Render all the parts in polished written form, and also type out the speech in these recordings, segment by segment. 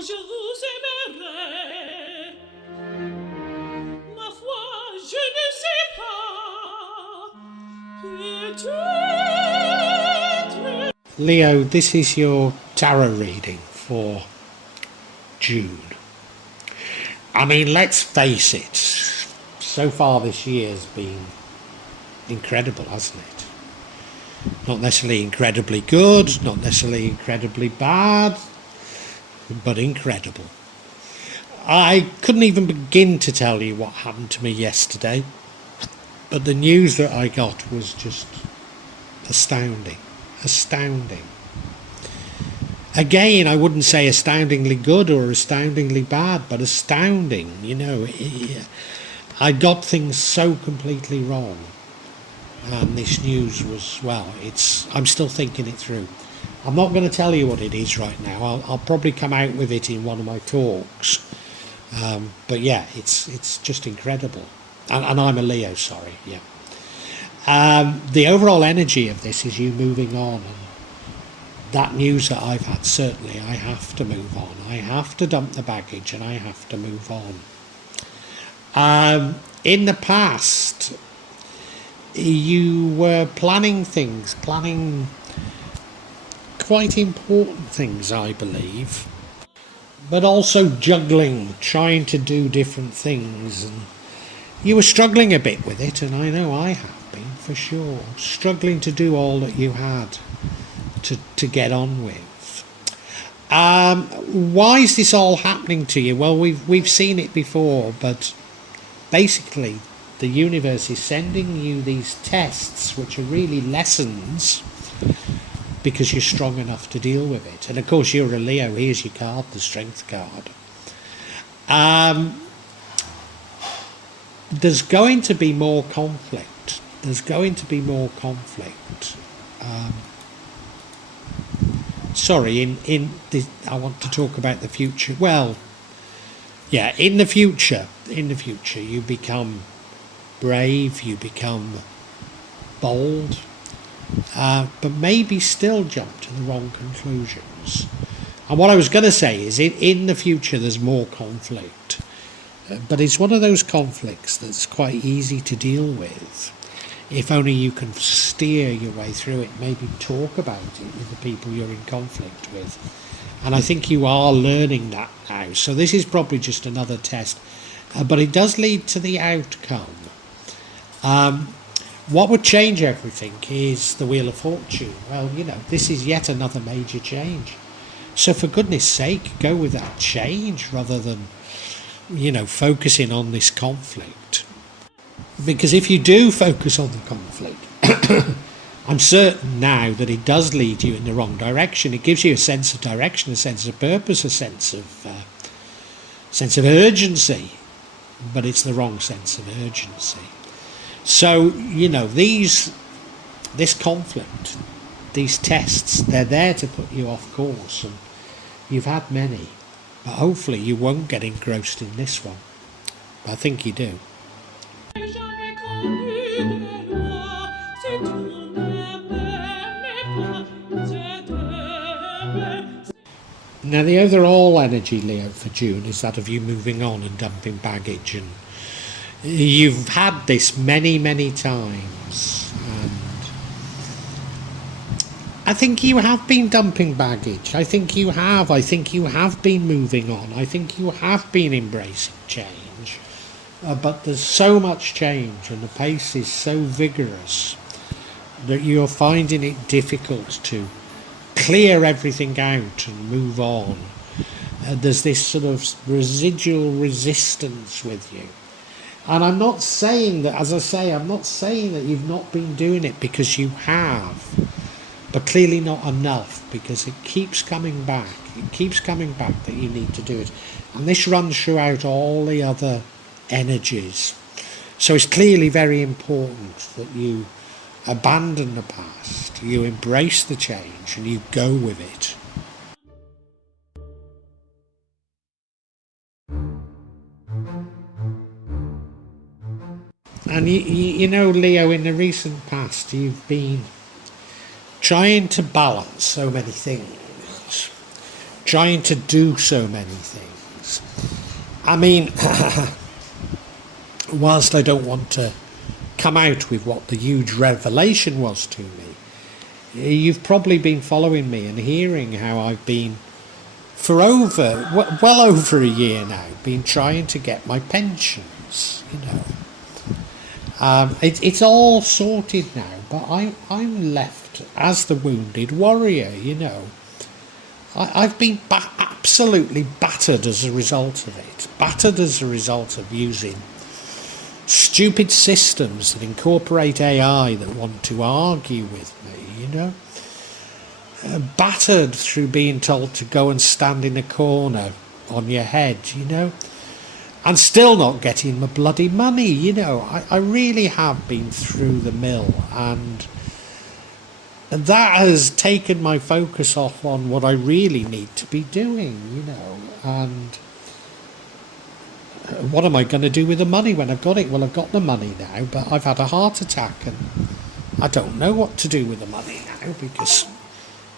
je vous aimerai. Ma foi, je ne sais pas. Peut-être. Leo, this is your tarot reading for June. I mean, let's face it, so far this year's been incredible, hasn't it? Not necessarily incredibly good, not necessarily incredibly bad, but incredible. I couldn't even begin to tell you what happened to me yesterday, but the news that I got was just astounding. Astounding. Again, I wouldn't say astoundingly good or astoundingly bad, but astounding. You know, I got things so completely wrong. And this news was, well, I'm still thinking it through. I'm not going to tell you what it is right now. I'll probably come out with it in one of my talks. But yeah, it's just incredible. And I'm a Leo, sorry, yeah. The overall energy of this is you moving on. And that news that I've had, certainly, I have to move on. I have to dump the baggage and I have to move on. In the past, you were planning quite important things, I believe, but also juggling, trying to do different things, and you were struggling a bit with it, and I know I have been, for sure, struggling to do all that you had to get on with. Why is this all happening to you? Well, we've seen it before, but basically the universe is sending you these tests which are really lessons because you're strong enough to deal with it. And of course you're a Leo. Here's your card, the Strength card. There's going to be more conflict. I want to talk about the future. Well, yeah, in the future you become brave, you become bold, but maybe still jump to the wrong conclusions. And what I was going to say is in the future there's more conflict, but it's one of those conflicts that's quite easy to deal with if only you can steer your way through it, maybe talk about it with the people you're in conflict with. And I think you are learning that now. So this is probably just another test, but it does lead to the outcome. What would change everything is the Wheel of Fortune. Well, you know, this is yet another major change. So for goodness sake, go with that change rather than, you know, focusing on this conflict. Because if you do focus on the conflict, I'm certain now that it does lead you in the wrong direction. It gives you a sense of direction, a sense of purpose, a sense of urgency, but it's the wrong sense of urgency. So, you know, this conflict, these tests, they're there to put you off course, and you've had many, but hopefully you won't get engrossed in this one. But I think you do. Now the overall energy, Leo, for June is that of you moving on and dumping baggage, and you've had this many, many times, and I think you have been dumping baggage. I think you have been moving on. I think you have been embracing change. But there's so much change and the pace is so vigorous that you're finding it difficult to clear everything out and move on. There's this sort of residual resistance with you. And I'm not saying that, as I say, I'm not saying that you've not been doing it, because you have, but clearly not enough, because it keeps coming back. It keeps coming back that you need to do it. And this runs throughout all the other energies. So it's clearly very important that you abandon the past, you embrace the change, and you go with it. And you know, Leo, in the recent past, you've been trying to balance so many things. trying to do so many things. I mean, whilst I don't want to come out with what the huge revelation was to me, you've probably been following me and hearing how I've been for well over a year now, been trying to get my pensions, it's all sorted now, but I'm left as the wounded warrior, I've been absolutely battered as a result of it. Battered as a result of using stupid systems that incorporate AI that want to argue with me, battered through being told to go and stand in a corner on your head, and still not getting my bloody money, I really have been through the mill, and that has taken my focus off on what I really need to be doing, and what am I going to do with the money when I've got it? Well, I've got the money now, but I've had a heart attack and I don't know what to do with the money now, because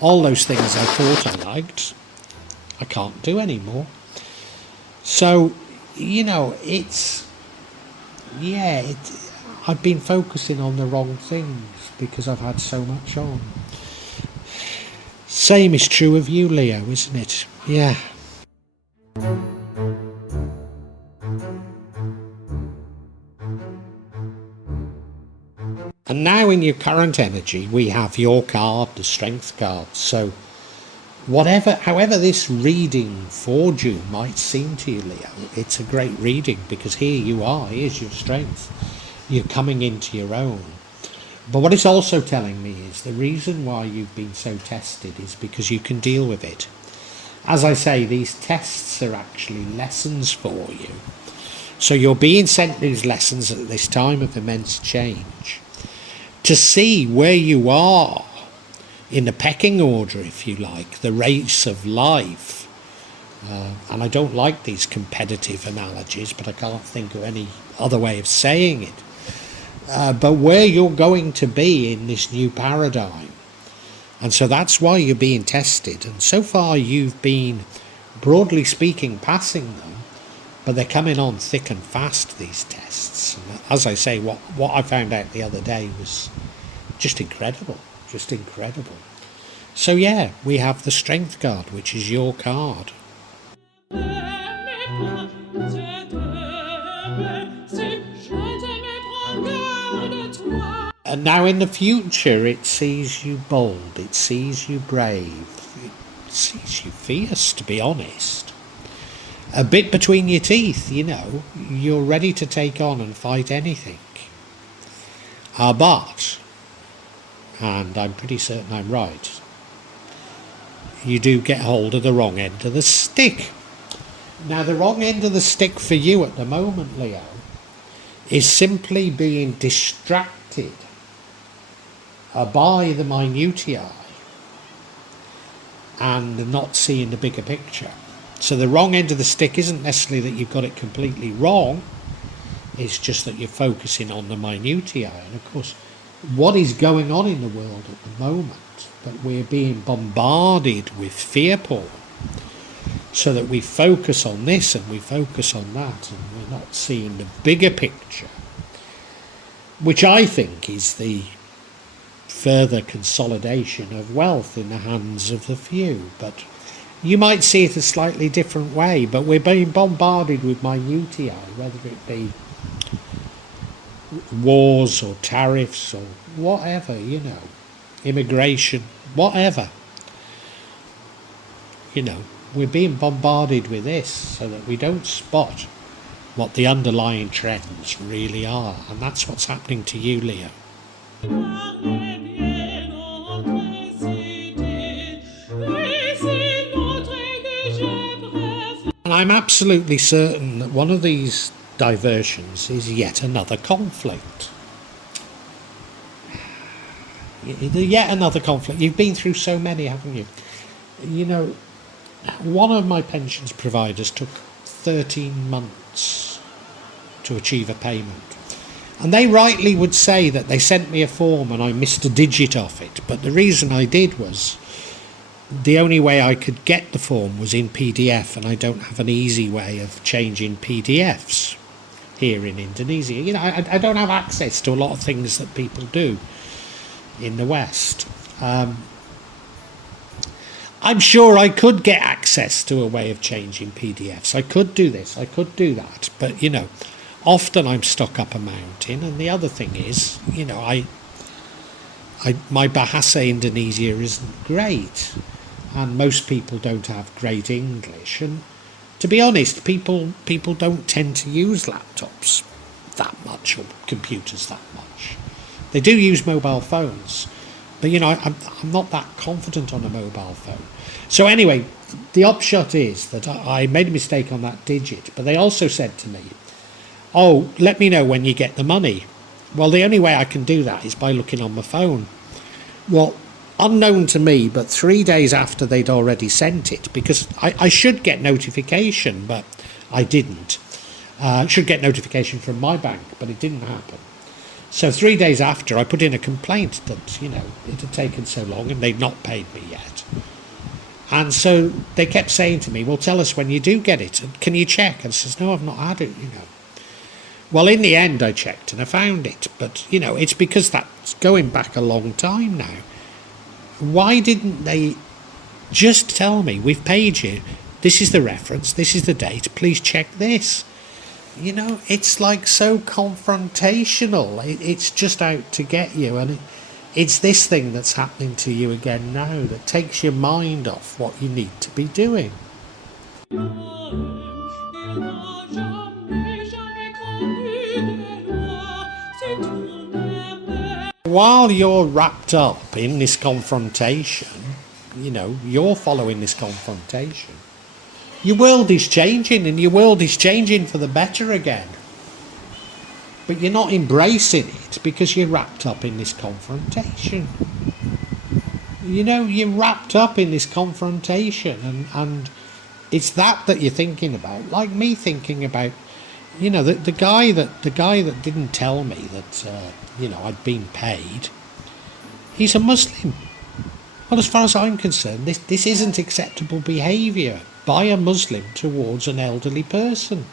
all those things I thought I liked, I can't do anymore. So, I've been focusing on the wrong things because I've had so much on. Same is true of you, Leo, isn't it? Yeah. And now in your current energy, we have your card, the Strength card. So however this reading for you might seem to you, Leo, it's a great reading, because here you are, here's your strength. You're coming into your own. But what it's also telling me is the reason why you've been so tested is because you can deal with it. As I say, these tests are actually lessons for you. So you're being sent these lessons at this time of immense change to see where you are in the pecking order, if you like, the race of life. And I don't like these competitive analogies, but I can't think of any other way of saying it. But where you're going to be in this new paradigm. And so that's why you're being tested. And so far you've been, broadly speaking, passing them, but they're coming on thick and fast, these tests. And as I say, what I found out the other day was just incredible. Just incredible. So yeah, we have the Strength card, which is your card. And now in the future, it sees you bold, it sees you brave, it sees you fierce, to be honest. A bit between your teeth, you're ready to take on and fight anything. But, and I'm pretty certain I'm right, you do get hold of the wrong end of the stick. Now, the wrong end of the stick for you at the moment, Leo, is simply being distracted by the minutiae and not seeing the bigger picture. So the wrong end of the stick isn't necessarily that you've got it completely wrong, it's just that you're focusing on the minutiae. And of course, what is going on in the world at the moment, that we're being bombarded with fear porn, so that we focus on this and we focus on that, and we're not seeing the bigger picture, which I think is the further consolidation of wealth in the hands of the few. But you might see it a slightly different way, but we're being bombarded with minutiae, whether it be wars or tariffs or whatever, immigration, whatever. We're being bombarded with this so that we don't spot what the underlying trends really are. And that's what's happening to you, Leo. And I'm absolutely certain that one of these diversions is yet another conflict. Yet another conflict. You've been through so many, haven't you? One of my pensions providers took 13 months to achieve a payment. And they rightly would say that they sent me a form and I missed a digit off it. But the reason I did was the only way I could get the form was in PDF, and I don't have an easy way of changing PDFs here in Indonesia. You know, I don't have access to a lot of things that people do in the West. I'm sure I could get access to a way of changing PDFs. I could do this, I could do that, but you know, often I'm stuck up a mountain. And the other thing is, you know, my Bahasa Indonesia isn't great, and most people don't have great English. And to be honest, people don't tend to use laptops that much, or computers that much. They do use mobile phones, but you know, I'm not that confident on a mobile phone. So anyway, the upshot is that I made a mistake on that digit, but they also said to me, oh, let me know when you get the money. Well, the only way I can do that is by looking on my phone. Well, unknown to me, but 3 days after they'd already sent it, because I should get notification, but I didn't. I should get notification from my bank, but it didn't happen. So 3 days after, I put in a complaint that, you know, it had taken so long and they'd not paid me yet. And so they kept saying to me, well, tell us when you do get it. And can you check? And I says, no, I've not had it, you know. Well, in the end, I checked and I found it. But, you know, it's because that's going back a long time now. Why didn't they just tell me, we've paid you, this is the reference, this is the date, please check this? You know, it's like so confrontational. It's just out to get you. And it's this thing that's happening to you again now that takes your mind off what you need to be doing. While you're wrapped up in this confrontation, you know, you're following this confrontation, your world is changing, and your world is changing for the better again. But you're not embracing it because you're wrapped up in this confrontation. You know, you're wrapped up in this confrontation, and it's that you're thinking about. Like me thinking about, you know, the guy that didn't tell me that you know, I'd been paid. He's a Muslim. Well, as far as I'm concerned, this isn't acceptable behaviour by a Muslim towards an elderly person.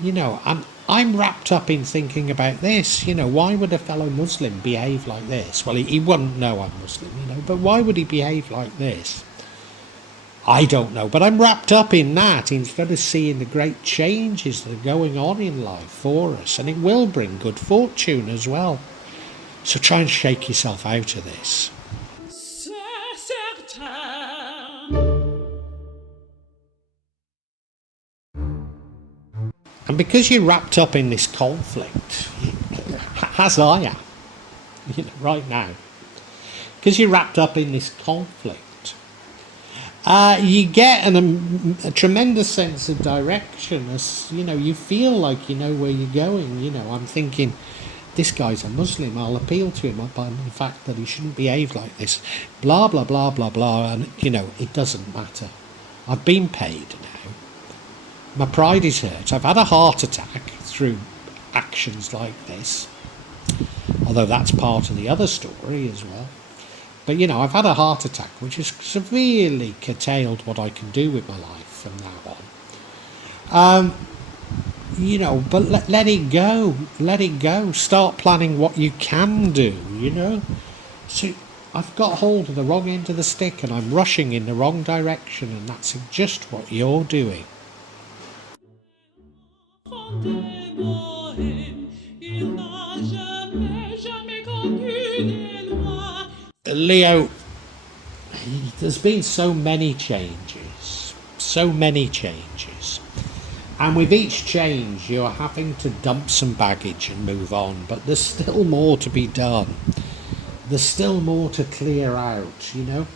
You know, I'm wrapped up in thinking about this. You know, why would a fellow Muslim behave like this? Well, he wouldn't know I'm Muslim, you know, but why would he behave like this? I don't know, but I'm wrapped up in that instead of seeing the great changes that are going on in life for us, and it will bring good fortune as well. So try and shake yourself out of this. C'est certain. And because you're wrapped up in this conflict, as I am, you know, right now, because you're wrapped up in this conflict, you get a tremendous sense of direction. As you know, you feel like you know where you're going. You know, I'm thinking, this guy's a Muslim, I'll appeal to him on the fact that he shouldn't behave like this, blah blah blah blah blah. And you know, it doesn't matter. I've been paid now. My pride is hurt. I've had a heart attack through actions like this, although that's part of the other story as well. But, you know, I've had a heart attack, which has severely curtailed what I can do with my life from now on. You know, but let it go. Let it go. Start planning what you can do, you know. So I've got hold of the wrong end of the stick and I'm rushing in the wrong direction, and that's just what you're doing. Leo, there's been so many changes, and with each change you're having to dump some baggage and move on, but there's still more to be done. There's still more to clear out, you know.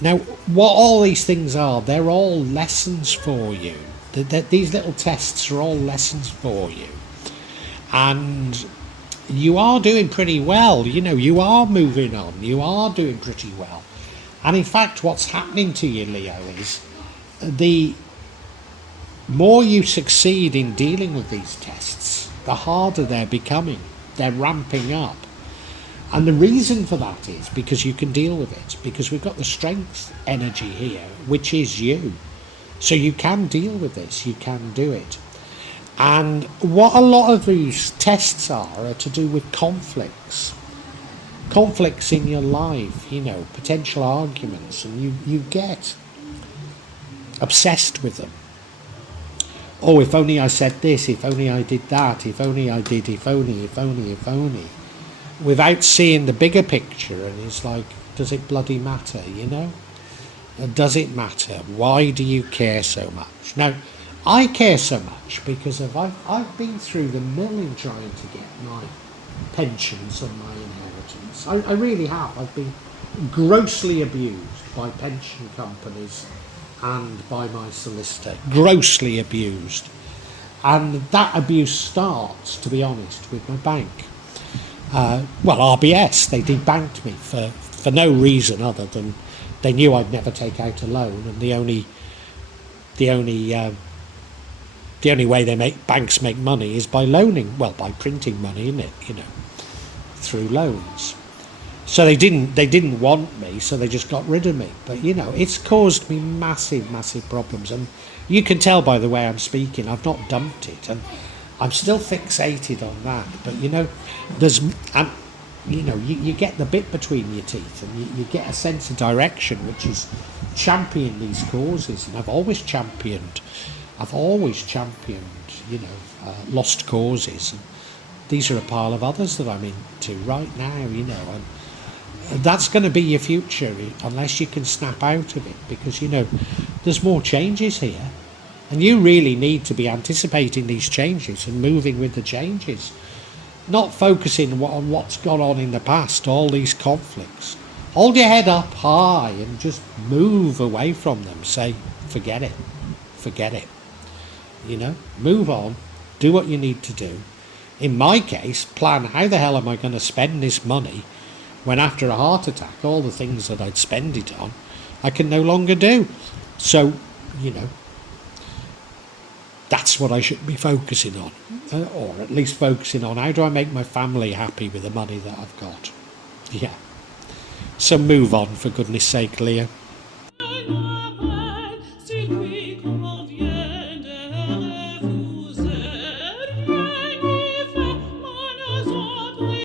Now, what all these things are, they're all lessons for you. These little tests are all lessons for you, and you are doing pretty well. You know, you are moving on. You are doing pretty well. And in fact, what's happening to you, Leo, is the more you succeed in dealing with these tests, the harder they're becoming. They're ramping up. And the reason for that is because you can deal with it, because we've got the strength energy here, which is you. So you can deal with this, you can do it. And what a lot of these tests are to do with conflicts. Conflicts in your life, potential arguments, and you get obsessed with them. Oh, if only I said this, if only I did that, if only I did, if only, if only, if only. Without seeing the bigger picture, and it's like, does it bloody matter, Does it matter? Why do you care so much? Now, I care so much because I've been through the mill in trying to get my pensions and my inheritance. I really have. I've been grossly abused by pension companies and by my solicitor. Grossly abused. And that abuse starts, to be honest, with my bank. RBS, they debanked me for no reason other than they knew I'd never take out a loan, and the only way banks make money is by loaning, by printing money, isn't it? Through loans. So they didn't want me, so they just got rid of me. But it's caused me massive, massive problems, and you can tell by the way I'm speaking, I've not dumped it, and I'm still fixated on that. But there's you get the bit between your teeth, and you get a sense of direction, which is champion these causes. And I've always championed lost causes. And these are a pile of others that I'm into right now, and that's going to be your future unless you can snap out of it, because there's more changes here, and you really need to be anticipating these changes and moving with the changes, not focusing on what's gone on in the past, all these conflicts. Hold your head up high and just move away from them. Say, forget it, move on, do what you need to do. In my case, plan how the hell am I going to spend this money when after a heart attack, all the things that I'd spend it on, I can no longer do. So, that's what I should be focusing on, or at least focusing on how do I make my family happy with the money that I've got. Yeah. So move on, for goodness sake, Leah.